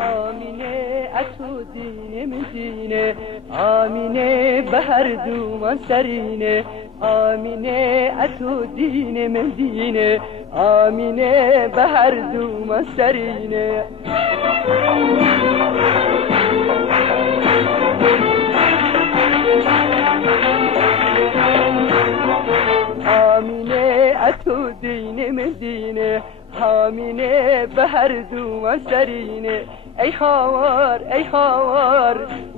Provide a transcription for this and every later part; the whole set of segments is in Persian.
آمینه اتو دینه مدینه آمینه بهر دومان سرینه آمینه اتو دینه مدینه آمینه بهر دومان سرینه آمینه اتو دینه مدینه آمینه بهر دومان سرینه ای هاوار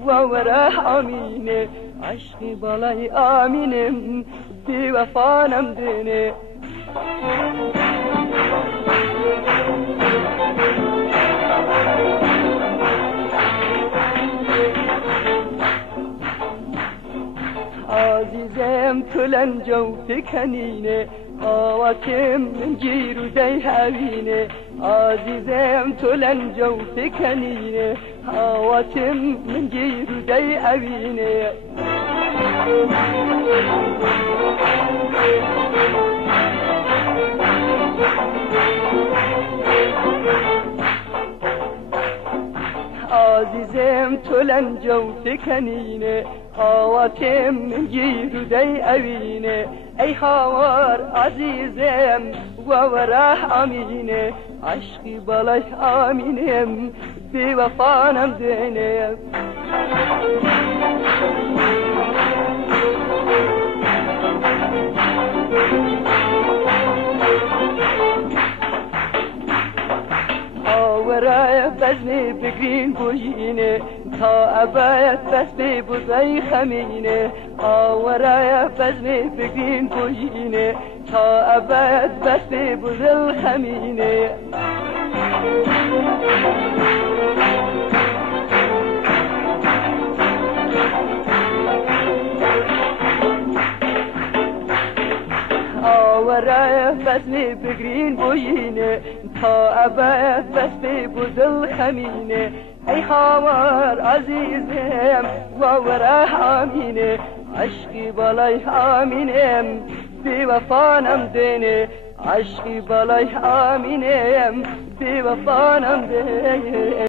وره آمینه عشقی بالای آمینم بی وفانم دینه عزیزم تو لنجو فکنینه آواتم من جیرو دی هوینه عزیزم تو لنجو فکنینه آواتم من جیرو دی هوینه عزیزم تو لنجو فکنینه آواتم من جیرو دی اوینه ای هاوار عزیزم وره آمینه عشقی بالای آمینم بی وفانم دینه آوره بزنی بگرین بویینه تا ابد بس بی بوزای خمینه آوره بزنی بگرین بویینه تا ابد بس بی بوزل خمینه آوره بزنی بگرین بویینه تا ابد بس بی بوزل خمینه ای هاوار عزیزم وره آمینه عشقی بالای آمینم بی وفانم دینه عشقی بالای آمینم بی وفانم دینه